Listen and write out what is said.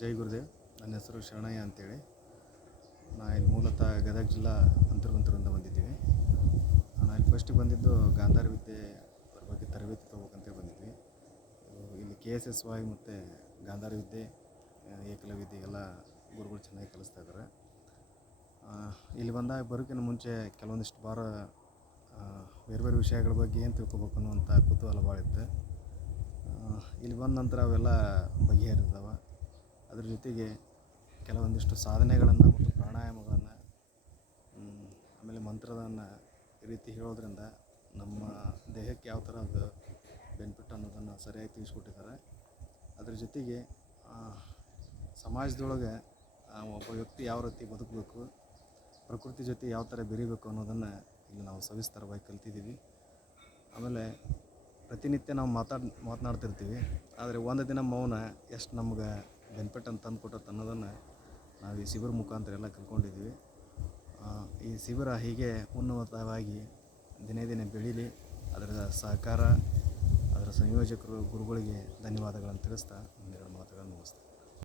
ಜೈ ಗುರುದೇವ್. ನನ್ನ ಹೆಸರು ಶರಣಯ್ಯ ಅಂತೇಳಿ. ನಾನು ಇಲ್ಲಿ ಮೂಲತಃ ಗದಗ ಜಿಲ್ಲಾ ಅಂತರ್ಗುಂತೂರಿಂದ ಬಂದಿದ್ದೀವಿ. ನಾನು ಇಲ್ಲಿ ಫಸ್ಟಿಗೆ ಬಂದಿದ್ದು ಗಾಂಧಾರ ವಿದ್ಯೆ ಅದ್ರ ಬಗ್ಗೆ ತರಬೇತಿ ತೊಗೋಬೇಕಂತ ಬಂದಿದ್ವಿ. ಇಲ್ಲಿ KSSY ಮತ್ತು ಗಾಂಧಾರ ವಿದ್ಯೆ, ಏಕಲವ್ಯ ವಿದ್ಯೆ ಎಲ್ಲ ಗುರುಗಳು ಚೆನ್ನಾಗಿ ಕಲಿಸ್ತಾ ಇದ್ದಾರೆ. ಇಲ್ಲಿ ಬಂದಾಗ ಬರೋಕ್ಕಿಂತ ಮುಂಚೆ ಕೆಲವೊಂದಿಷ್ಟು ಬೇರೆ ಬೇರೆ ವಿಷಯಗಳ ಬಗ್ಗೆ ಏನು ತಿಳ್ಕೊಬೇಕು ಅನ್ನುವಂಥ ಕುತೂಹಲ ಭಾಳ ಇತ್ತು. ಇಲ್ಲಿ ಬಂದ ನಂತರ ಅವೆಲ್ಲ ಬಗೆಹರಿದಾವೆ. ಅದ್ರ ಜೊತೆಗೆ ಕೆಲವೊಂದಿಷ್ಟು ಸಾಧನೆಗಳನ್ನು ಮತ್ತು ಪ್ರಾಣಾಯಾಮಗಳನ್ನು, ಆಮೇಲೆ ಮಂತ್ರವನ್ನು ಈ ರೀತಿ ಹೇಳೋದ್ರಿಂದ ನಮ್ಮ ದೇಹಕ್ಕೆ ಯಾವ ಥರದ ಬೆನಿಫಿಟ್ ಅನ್ನೋದನ್ನು ಸರಿಯಾಗಿ ತಿಳಿಸ್ಕೊಟ್ಟಿದ್ದಾರೆ. ಅದ್ರ ಜೊತೆಗೆ ಸಮಾಜದೊಳಗೆ ಒಬ್ಬ ವ್ಯಕ್ತಿ ಯಾವ ರೀತಿ ಬದುಕಬೇಕು, ಪ್ರಕೃತಿ ಜೊತೆ ಯಾವ ಥರ ಬೆರೀಬೇಕು ಅನ್ನೋದನ್ನು ಇಲ್ಲಿ ನಾವು ಸವಿಸ್ತರವಾಗಿ ಕಲ್ತಿದ್ದೀವಿ. ಆಮೇಲೆ ಪ್ರತಿನಿತ್ಯ ನಾವು ಮಾತನಾಡ್ತಿರ್ತೀವಿ, ಆದರೆ ಒಂದು ದಿನ ಮೌನ ಎಷ್ಟು ನಮ್ಗೆ ಬೆನಿಫಿಟ್ ಅಂತ ತಂದು ಕೊಟ್ಟತ್ತೆ ಅನ್ನೋದನ್ನು ನಾವು ಈ ಶಿಬಿರ ಮುಖಾಂತರ ಎಲ್ಲ ಕಲ್ತ್ಕೊಂಡಿದ್ದೀವಿ. ಈ ಶಿಬಿರ ಹೀಗೆ ಉನ್ನತವಾಗಿ ದಿನೇ ದಿನೇ ಬೆಳೀಲಿ. ಅದರ ಸಹಕಾರ, ಅದರ ಸಂಯೋಜಕರು ಗುರುಗಳಿಗೆ ಧನ್ಯವಾದಗಳನ್ನು ತಿಳಿಸ್ತಾ ಒಂದೆರಡು ಮಾತುಗಳನ್ನು ಮುಗಿಸ್ತೀನಿ.